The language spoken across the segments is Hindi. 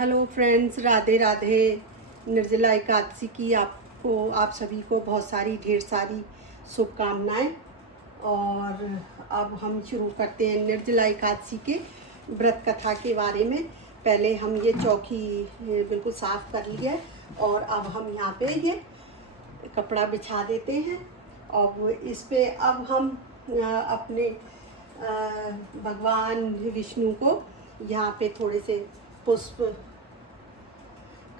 Hello friends, Radhe Radhe. निर्जला एकादशी की आप सभी को बहुत सारी ढेर सारी शुभकामनाएं। और अब हम शुरू करते हैं निर्जला एकादशी के व्रत कथा के बारे में। पहले हम ये चौकी बिल्कुल साफ़ कर लिया है और अब हम यहाँ पे ये कपड़ा बिछा देते हैं। अब इस पे अब हम अपने भगवान विष्णु को यहाँ पे थोड़े से पुष्प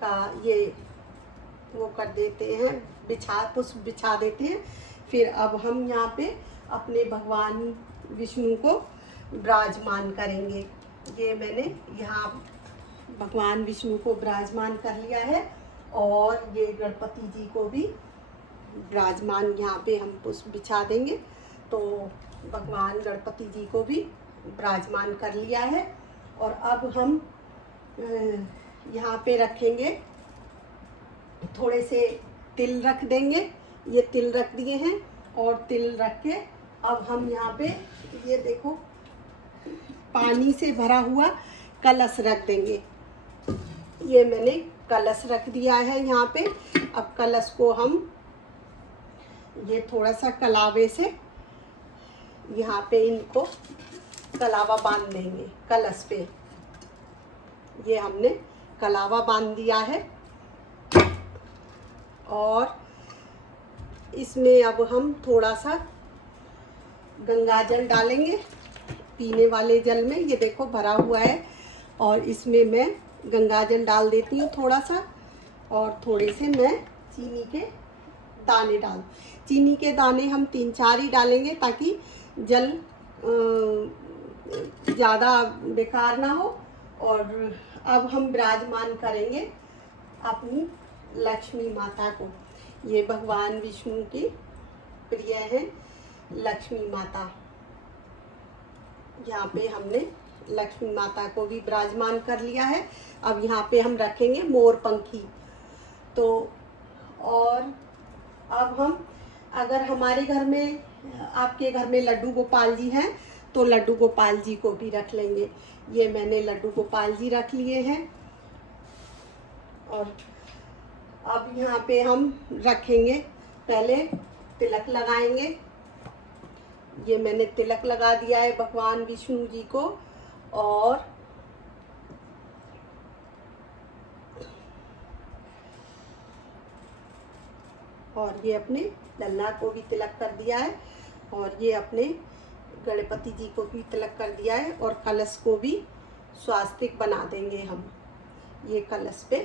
का ये वो कर देते हैं, पुष्प बिछा देते हैं। फिर अब हम यहाँ पे अपने भगवान विष्णु को विराजमान करेंगे। ये मैंने यहाँ भगवान विष्णु को विराजमान कर लिया है और ये गणपति जी को भी विराजमान यहाँ पे हम पुष्प बिछा देंगे। तो भगवान गणपति जी को भी विराजमान कर लिया है। और अब हम यहाँ पे रखेंगे, थोड़े से तिल रख देंगे। ये तिल रख दिए हैं और तिल रख के अब हम यहाँ पे ये देखो पानी से भरा हुआ कलश रख देंगे। ये मैंने कलश रख दिया है यहाँ पे। अब कलश को हम ये थोड़ा सा कलावे से यहाँ पे इनको कलावा बांध देंगे। कलश पे ये हमने कलावा बांध दिया है और इसमें अब हम थोड़ा सा गंगा जल डालेंगे पीने वाले जल में। ये देखो भरा हुआ है और इसमें मैं गंगा जल डाल देती हूँ थोड़ा सा। और थोड़े से मैं चीनी के दाने चीनी के दाने हम 3-4 ही डालेंगे ताकि जल ज़्यादा बेकार ना हो। और अब हम विराजमान करेंगे अपनी लक्ष्मी माता को। ये भगवान विष्णु की प्रिय है लक्ष्मी माता। यहाँ पे हमने लक्ष्मी माता को भी विराजमान कर लिया है। अब यहाँ पे हम रखेंगे मोरपंखी। तो और अब हम अगर हमारे घर में, आपके घर में लड्डू गोपाल जी हैं तो लड्डू गोपाल जी को भी रख लेंगे। ये मैंने लड्डू गोपाल जी रख लिए हैं। और अब यहाँ पे हम रखेंगे, पहले तिलक लगाएंगे। ये मैंने तिलक लगा दिया है भगवान विष्णु जी को। और ये अपने लल्ला को भी तिलक कर दिया है और ये अपने गणपति जी को भी तिलक कर दिया है। और कलश को भी स्वास्तिक बना देंगे हम। ये कलश पे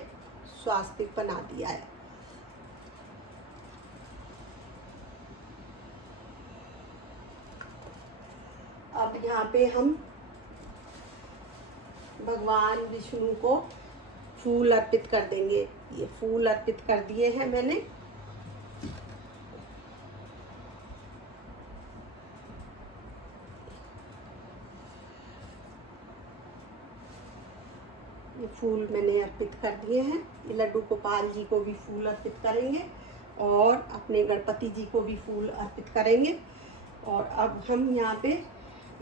स्वास्तिक बना दिया है। अब यहाँ पे हम भगवान विष्णु को फूल अर्पित कर देंगे। ये फूल अर्पित कर दिए हैं मैंने। ये फूल मैंने अर्पित कर दिए हैं। ये लड्डू गोपाल जी को भी फूल अर्पित करेंगे और अपने गणपति जी को भी फूल अर्पित करेंगे। और अब हम यहाँ पे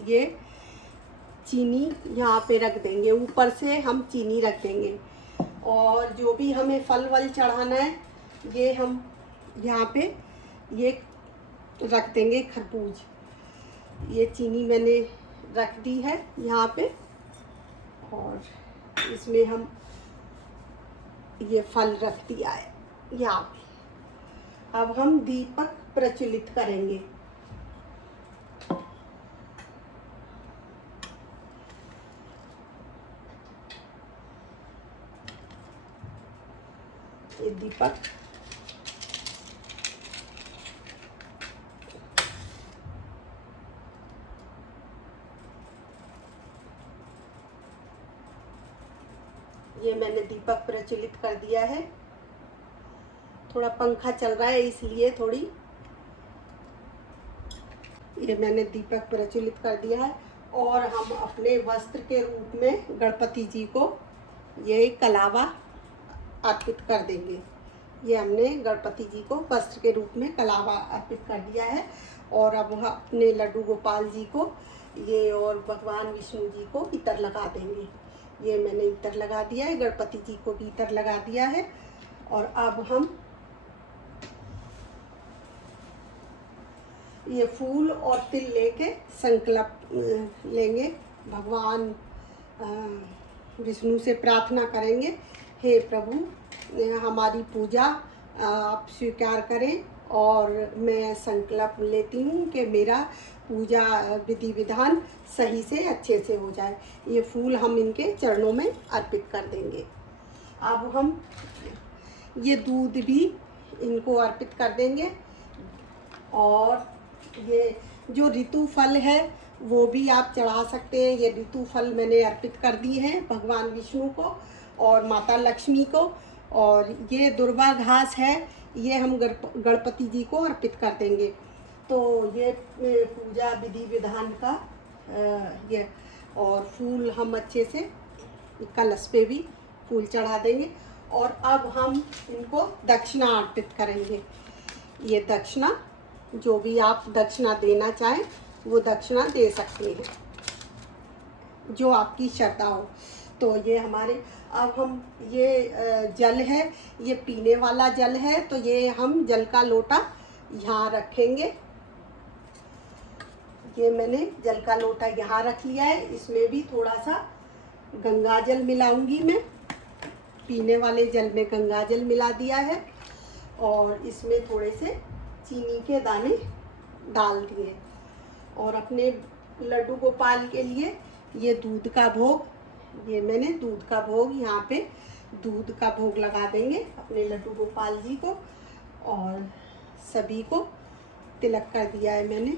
ये चीनी यहाँ पे रख देंगे, ऊपर से हम चीनी रख देंगे। और जो भी हमें फल वल चढ़ाना है ये हम यहाँ पे ये रख देंगे। खरबूज, ये चीनी मैंने रख दी है यहाँ पे और इसमें हम ये फल रख दिया है यहाँ पे। अब हम दीपक प्रज्वलित करेंगे। ये दीपक ये मैंने दीपक प्रज्वलित कर दिया है। थोड़ा पंखा चल रहा है इसलिए थोड़ी, ये मैंने दीपक प्रज्वलित कर दिया है। और हम अपने वस्त्र के रूप में गणपति जी को ये कलावा अर्पित कर देंगे। ये हमने गणपति जी को वस्त्र के रूप में कलावा अर्पित कर दिया है। और अब हम अपने लड्डू गोपाल जी को ये और भगवान विष्णु जी को इतर लगा देंगे। ये मैंने इतर लगा दिया है, गणपति जी को भी इतर लगा दिया है। और अब हम ये फूल और तिल लेके संकल्प लेंगे, भगवान विष्णु से प्रार्थना करेंगे, हे प्रभु हमारी पूजा आप स्वीकार करें और मैं संकल्प लेती हूँ कि मेरा पूजा विधि विधान सही से अच्छे से हो जाए। ये फूल हम इनके चरणों में अर्पित कर देंगे। अब हम ये दूध भी इनको अर्पित कर देंगे। और ये जो ऋतु फल है वो भी आप चढ़ा सकते हैं। ये ऋतु फल मैंने अर्पित कर दी है भगवान विष्णु को और माता लक्ष्मी को। और ये दुर्वा घास है, ये हम गणपति जी को अर्पित कर देंगे। तो ये पूजा विधि विधान का ये, और फूल हम अच्छे से कलश पे भी फूल चढ़ा देंगे। और अब हम इनको दक्षिणा अर्पित करेंगे। ये दक्षिणा, जो भी आप दक्षिणा देना चाहें वो दक्षिणा दे सकते हैं, जो आपकी श्रद्धा हो। तो ये हमारे, अब हम ये जल है, ये पीने वाला जल है, तो ये हम जल का लोटा यहाँ रखेंगे। ये मैंने जल का लोटा यहाँ रख लिया है। इसमें भी थोड़ा सा गंगा जल मिलाऊंगी मैं, पीने वाले जल में गंगा जल मिला दिया है। और इसमें थोड़े से चीनी के दाने डाल दिए। और अपने लड्डू गोपाल के लिए ये दूध का भोग, ये मैंने दूध का भोग, यहाँ पे दूध का भोग लगा देंगे अपने लड्डू गोपाल जी को। और सभी को तिलक कर दिया है मैंने।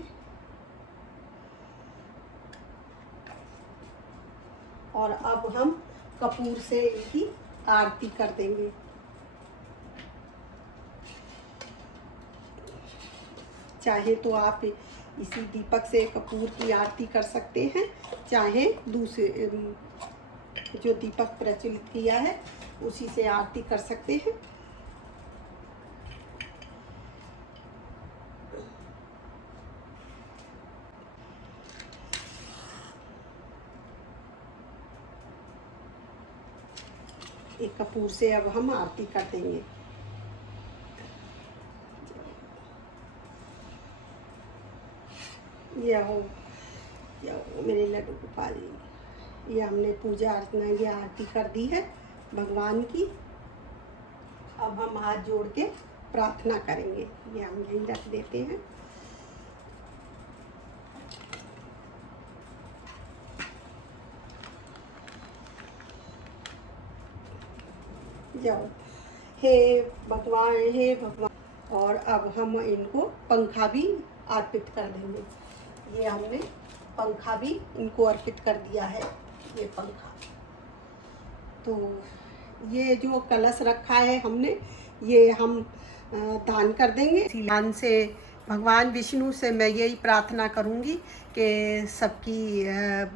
और अब हम कपूर से इनकी आरती कर देंगे। चाहे तो आप इसी दीपक से कपूर की आरती कर सकते हैं, चाहे दूसरे जो दीपक प्रज्वलित किया है उसी से आरती कर सकते हैं। एक कपूर से अब हम आरती कर देंगे। ये हो मेरे लड्डू गोपाल जी, ये हमने पूजा अर्चना ये आरती कर दी है भगवान की। अब हम हाथ जोड़ के प्रार्थना करेंगे। ये हम यहीं रख देते हैं। जाओ, हे भगवान, हे भगवान। और अब हम इनको पंखा भी अर्पित कर देंगे। ये हमने पंखा भी इनको अर्पित कर दिया है, ये पंखा। तो ये जो कलश रखा है हमने, ये हम दान कर देंगे। दान से भगवान विष्णु से मैं यही प्रार्थना करूंगी कि सबकी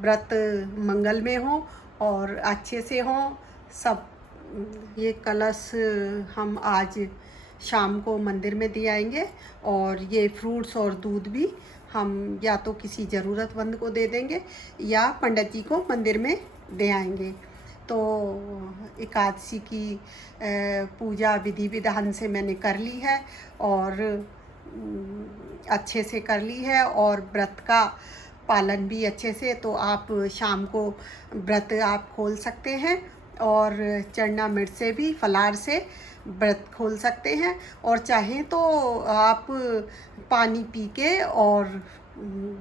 व्रत मंगल में हो और अच्छे से हो सब। ये कलश हम आज शाम को मंदिर में दे आएंगे। और ये फ्रूट्स और दूध भी हम या तो किसी ज़रूरतमंद को दे देंगे या पंडित जी को मंदिर में दे आएंगे। तो एकादशी की पूजा विधि विधान से मैंने कर ली है और अच्छे से कर ली है, और व्रत का पालन भी अच्छे से। तो आप शाम को व्रत आप खोल सकते हैं और चरना मिर्च से भी फलाहार से व्रत खोल सकते हैं। और चाहें तो आप पानी पी के और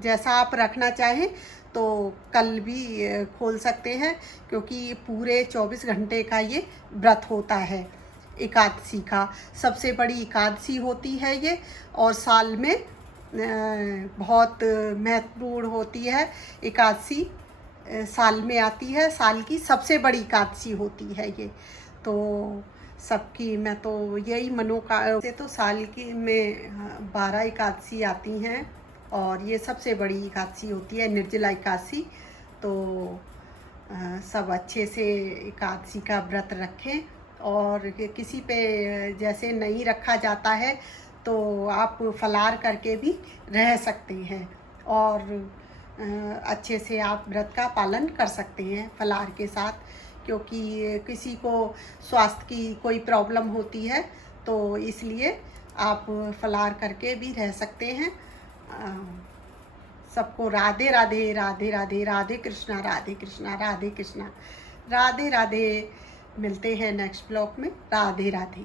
जैसा आप रखना चाहें तो कल भी खोल सकते हैं, क्योंकि पूरे 24 घंटे का ये व्रत होता है। एकादशी का सबसे बड़ी एकादशी होती है ये, और साल में बहुत महत्वपूर्ण होती है एकादशी। साल में आती है, साल की सबसे बड़ी एकादशी होती है ये। तो सबकी मैं तो यही से तो साल की में 12 एकादशी आती हैं और ये सबसे बड़ी एकादशी होती है, निर्जला एकादशी। तो सब अच्छे से एकादशी का व्रत रखें। और किसी पे जैसे नहीं रखा जाता है तो आप फलाहार करके भी रह सकते हैं। और अच्छे से आप व्रत का पालन कर सकते हैं फलाहार के साथ, क्योंकि किसी को स्वास्थ्य की कोई प्रॉब्लम होती है तो इसलिए आप फलाहार करके भी रह सकते हैं। सबको राधे राधे राधे राधे, राधे कृष्णा राधे कृष्णा राधे कृष्णा राधे राधे। मिलते हैं नेक्स्ट ब्लॉग में। राधे राधे।